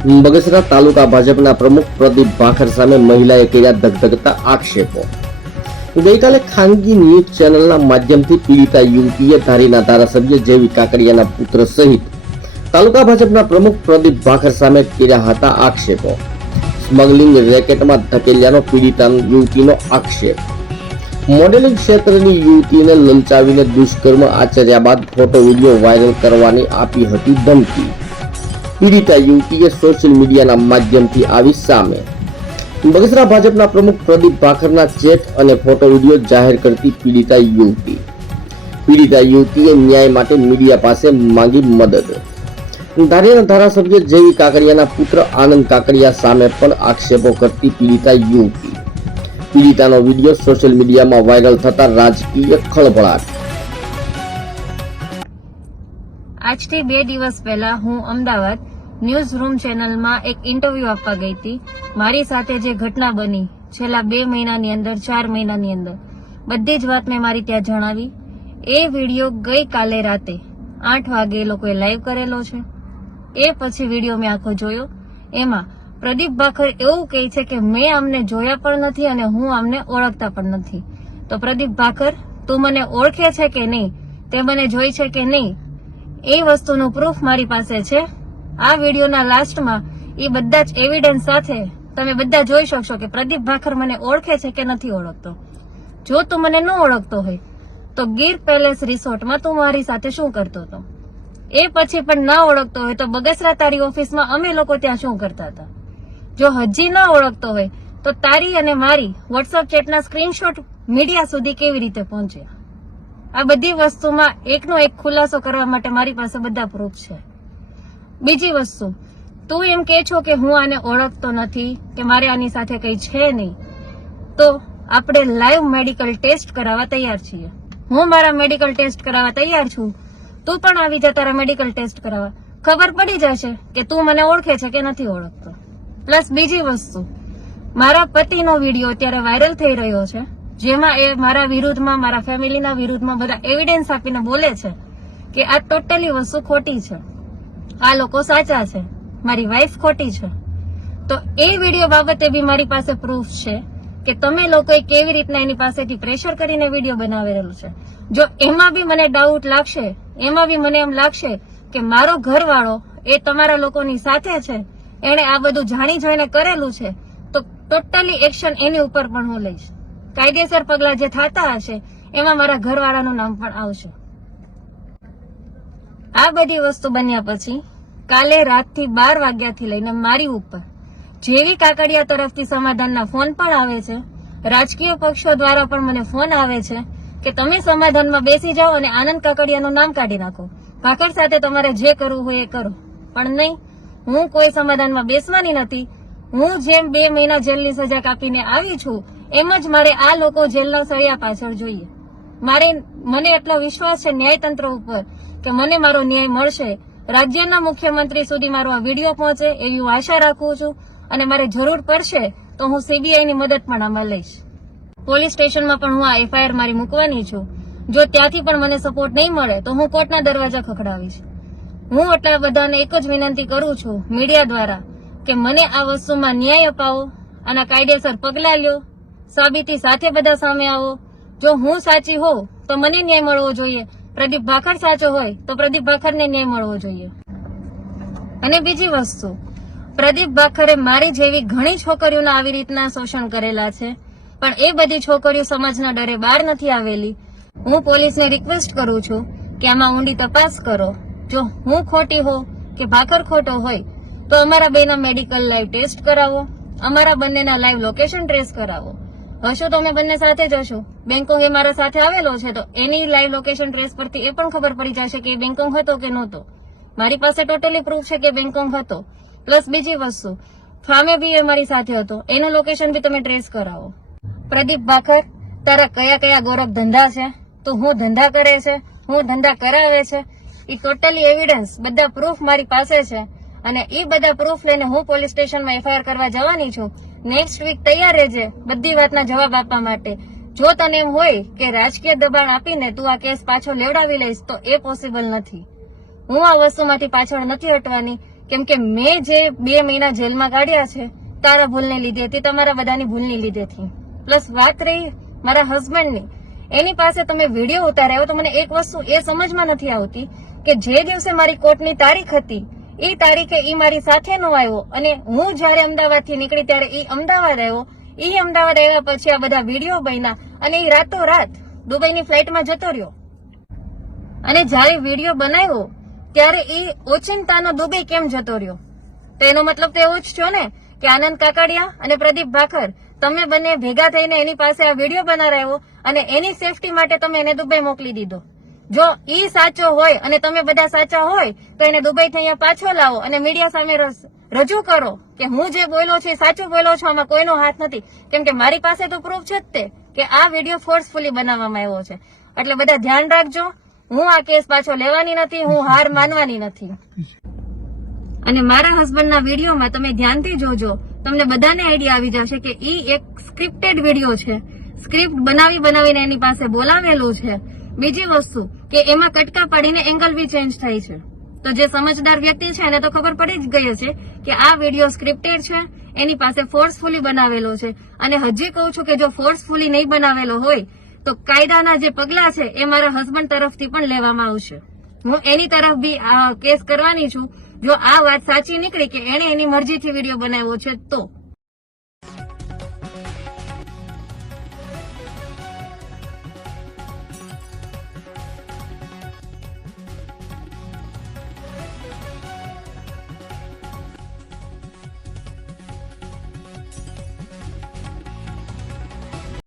બગસરા તાલુકા ભાજપના પ્રમુખ પ્રદીપ ભાખર સામે મહિલાએ કર્યા ધગધગતા આક્ષેપો. ગઈકાલે ખાનગી ન્યૂઝ ચેનલના માધ્યમથી પીડિતા યુવતીએ ધારીના ધારાસભ્ય જેવી કાકડિયાના પુત્ર સહિત તાલુકા ભાજપના પ્રમુખ પ્રદીપ ભાખર સામે કર્યા હતા આક્ષેપો. સ્મગલિંગ રેકેટમાં ધકેલ્યાનો પીડિતા યુવતીનો આક્ષેપ. મોડેલિંગ ક્ષેત્રની યુવતીને લલચાવીને દુષ્કર્મ આચર્યા બાદ ફોટો વીડિયો વાયરલ કરવાની આપી હતી ધમકી. પીડિતા યુવતીએ સોશિયલ મીડિયાના માધ્યમથી આવી સામે. બગસરા ભાજપના પ્રમુખ પ્રદીપ ભાખરના ચેટ અને ફોટો વીડિયો જાહેર કરતી પીડિતા યુવતી. પીડિતા યુવતીએ ન્યાય માટે મીડિયા પાસે માંગી મદદ. ધારીના ધારાસભ્ય જેવી કાકડિયાના પુત્ર આનંદ કાકડિયા સામે પણ આક્ષેપો કરતી પીડિતા યુવતી. પીડિતાનો વીડિયો સોશિયલ મીડિયામાં વાયરલ થતા રાજકીય ખળભળાટ. આજથી બે દિવસ પહેલા હું અમદાવાદ ન્યૂઝ રૂમ ચેનલમાં એક ઇન્ટરવ્યુ આપવા ગઈ હતી. મારી સાથે જે ઘટના બની, છેલ્લા બે મહિનાની અંદર, ચાર મહિનાની અંદર. બધી જ વાત મેં મારી ત્યાં જણાવી. એ વીડિયો ગઈકાલે રાતે, આઠ વાગે એ લોકોએ લાઈવ કરેલો છે. એ પછી વીડિયો મેં આખો જોયો. એમાં, પ્રદીપ ભાખર એવું કહે છે કે મેં અમને જોયા પણ નથી અને હું અમને ઓળખતા પણ નથી. તો પ્રદીપ ભાખર, તું મને ઓળખે છે કે નહીં? તે મને જોઈ છે કે નહીં? એ વસ્તુનું પ્રૂફ મારી પાસે છે. આ વિડીયોના લાસ્ટમાં એ બધા જ એવિડન્સ સાથે તમે બધા જોઈ શકશો કે પ્રદીપ ભાખર મને ઓળખે છે કે નથી ઓળખતો. જો તું મને ન ઓળખતો હોય, તો ગીર પેલેસ રિસોર્ટમાં તું મારી સાથે શું કરતો હતો? એ પછી પણ ના ઓળખતો હોય તો બગસરા તારી ઓફિસમાં અમે લોકો ત્યાં શું કરતા હતા? જો હજી ના ઓળખતો હોય, તો તારી અને મારી વોટ્સઅપ ચેટના સ્ક્રીનશોટ મીડિયા સુધી કેવી રીતે પહોંચ્યા? આ બધી વસ્તુમાં એકનો એક ખુલાસો કરવા માટે મારી પાસે બધા પ્રૂફ છે. બીજી વસ્તુ, તું એમ કે છો કે હું આને ઓળખતો નથી, કે મારે આની સાથે કઈ છે નહીં, તો આપણે લાઈવ મેડિકલ ટેસ્ટ કરાવવા તૈયાર છીએ. હું મારા મેડિકલ ટેસ્ટ કરાવવા તૈયાર છું, તું પણ આવી જા તારા મેડિકલ ટેસ્ટ કરાવવા. ખબર પડી જશે કે તું મને ઓળખે છે કે નથી ઓળખતો. પ્લસ બીજી વસ્તુ, મારા પતિનો વીડિયો અત્યારે વાયરલ થઈ રહ્યો છે, જેમાં એ મારા વિરુદ્ધમાં, મારા ફેમિલીના વિરુદ્ધમાં બધા એવિડન્સ આપીને બોલે છે કે આ ટોટલી વસ્તુ ખોટી છે. આ લોકો સાચા છે. મારી વાઈફ ખોટી છે. તો એ વીડિયો બાબતે બી મારી પાસે પ્રૂફ છે કે તમે લોકોએ કેવી રીતના એની પાસેથી પ્રેશર કરીને વીડિયો બનાવેલો છે. જો એમાં બી મને ડાઉટ લાગશે, એમાં બી મને એમ લાગશે કે મારો ઘરવાળો એ તમારા લોકોની સાથે છે, એણે આ બધું જાણી જોઈને કરેલું છે, તો ટોટલી એક્શન એની ઉપર પણ હું લઈશ. કાયદેસર પગલા જે થતા હશે, એમાં મારા ઘરવાળાનું નામ પણ આવશે. આ બધી વસ્તુ બન્યા પછી કાલે રાતથી બાર વાગ્યાથી લઈને મારી ઉપર જેવી કાકડિયા તરફથી સમાધાનના ફોન પણ આવે છે, રાજકીય પક્ષો દ્વારા પણ મને ફોન આવે છે કે તમે સમાધાનમાં બેસી જાઓ અને આનંદ કાકડિયાનું નામ કાઢી નાખો. ભાખર સાથે તમારે જે કરવું હોય એ કરો. પણ નહીં, હું કોઈ સમાધાનમાં બેસવાની નથી. હું જેમ બે મહિના જેલની સજા કાપીને આવી છું, એમ જ મારે આ લોકો જેલના સળિયા પાછળ જોઈએ. મારે, મને એટલો વિશ્વાસ છે ન્યાયતંત્ર ઉપર કે મને મારો ન્યાય મળશે. રાજ્યના મુખ્યમંત્રી સુધી મારો આ વીડિયો પહોંચે એવી આશા રાખું છું અને મારે જરૂર પડશે તો હું સીબીઆઈની મદદ પણ આમાં લઈશ. પોલીસ સ્ટેશનમાં પણ હું આ એફઆઈઆર મારી મૂકવાની છું. જો ત્યાંથી પણ મને સપોર્ટ નહીં મળે તો હું કોર્ટના દરવાજા ખખડાવીશ. હું એટલા બધાને એક જ વિનંતી કરું છું મીડિયા દ્વારા કે મને આ વસ્તુમાં ન્યાય અપાવો આના કાયદેસર પગલા લ્યો. સાબિતી સાથે બધા સામે આવો. જો હું સાચી હોઉં, તો મને ન્યાય મળવો જોઈએ. પ્રદીપ ભાખર સાચો હોય, તો પ્રદીપ ભાખરને ન્યાય મળવો જોઈએ. અને બીજી વસ્તુ, પ્રદીપ ભાખરે મારી જેવી ઘણી છોકરીઓના આવી રીતના શોષણ કરેલા છે, પણ એ બધી છોકરીઓ સમાજના ડરે બહાર નથી આવેલી. હું પોલીસને રિક્વેસ્ટ કરું છું કે આમાં ઊંડી તપાસ કરો. જો હું ખોટી હોઉં કે ભાખર ખોટો હોય, તો અમારા બેના મેડિકલ લાઈવ ટેસ્ટ કરાવો, અમારા બંનેના લાઈવ લોકેશન ટ્રેસ કરાવો. હશો તો અમે બંને સાથે જ હશું. બેંકોંગ એ મારા સાથે આવેલો છે તો એની લાઈવ લોકેશન ટ્રેસ પરથી એ પણ ખબર પડી જશે કે એ બેંકોંગ હતો કે નહોતો. મારી પાસે ટોટલી પ્રૂફ છે કે બેંકોંગ હતો. પ્લસ બીજી વસ્તુ, ફામે બી એ મારી સાથે હતો. એનું લોકેશન બી તમે ટ્રેસ કરાવો. પ્રદીપ ભાખર, તારા કયા કયા ગૌરવ ધંધા છે? તો હું ધંધા કરે છે? હું ધંધા કરાવે છે? એ ટોટલી એવિડન્સ બધા પ્રૂફ મારી પાસે છે. અને એ બધા પ્રૂફ લઈને હું પોલીસ સ્ટેશનમાં એફઆઈઆર કરવા જવાની છું. નેક્સ્ટ વીક તૈયાર રહેજે બધી વાતના જવાબ આપવા માટે. જો તને એમ હોય કે રાજકીય દબાણ આપીને તું આ કેસ પાછો લેવડાવી લઈશ, તો એ પોસિબલ નથી. હું આ વસ્તુમાંથી પાછળ નથી હટવાની, કેમ કે મેં જે બે મહિના જેલમાં કાઢ્યા છે, તારા ભૂલને લીધે હતી તમારા બધાની ભૂલની લીધેથી પ્લસ વાત રહી મારા હસબન્ડની એની પાસે તમે વીડિયો ઉતાર્યો તો મને એક વસ્તુ એ સમજમાં નથી આવતી કે જે દિવસે મારી કોર્ટની તારીખ હતી એ તારીખે એ મારી સાથે નો આવ્યો. અને હું જયારે અમદાવાદથી નીકળી ત્યારે એ અમદાવાદ આવ્યો. એ અમદાવાદ આવ્યા પછી આ બધા વીડિયો બન્યા અને ઈ રાતોરાત દુબઈની ફ્લાઇટમાં જતો રહ્યો. અને જ્યારે વીડિયો બનાવ્યો, ત્યારે એ ઓચિંતાનો દુબઈ કેમ જતો રહ્યો? તો એનો મતલબ તો એવો જ છો ને કે આનંદ કાકડિયા અને પ્રદીપ ભાખર, તમે બંને ભેગા થઈને એની પાસે આ વીડિયો બનાવ્યો અને એની સેફટી માટે તમે એને દુબઈ મોકલી દીધો. જો ઈ સાચો હોય અને તમે બધા સાચા હોય, તો એને દુબઈથી અહીંયા પાછો લાવો અને મીડિયા સામે રજૂ કરો કે હું જે બોલ્યો છું સાચું બોલ્યો છું, આમાં કોઈનો હાથ નથી. કેમ કે મારી પાસે તો પ્રૂફ છે જ તે કે આ વીડિયો ફોર્સફુલી બનાવવામાં આવ્યો છે. એટલે બધા ધ્યાન રાખજો. હું આ કેસ પાછો લેવાની નથી, હું હાર માનવાની નથી. અને મારા હસબન્ડના વિડીયોમાં તમે ધ્યાનથી જોજો, તમને બધાને આઈડિયા આવી જશે કે ઈ એક સ્ક્રિપ્ટેડ વીડિયો છે. સ્ક્રિપ્ટ બનાવી બનાવીને એની પાસે બોલાવેલું છે. બીજી વસ્તુ કે એમાં કટકા પાડીને એંગલ બી ચેન્જ થાય છે. તો જે સમજદાર વ્યક્તિ છે એને તો ખબર પડી જ ગઈ છે કે આ વીડિયો સ્ક્રિપ્ટેડ છે, એની પાસે ફોર્સફુલી બનાવેલો છે. અને હજી કહું છું કે જો ફોર્સફુલી નહીં બનાવેલો હોય, તો કાયદાના જે પગલા છે એ મારા હસબન્ડ તરફથી પણ લેવામાં આવશે. હું એની તરફ બી કેસ કરવાની છું. જો આ વાત સાચી નીકળી કે એણે એની મરજીથી વીડિયો બનાવ્યો છે, તો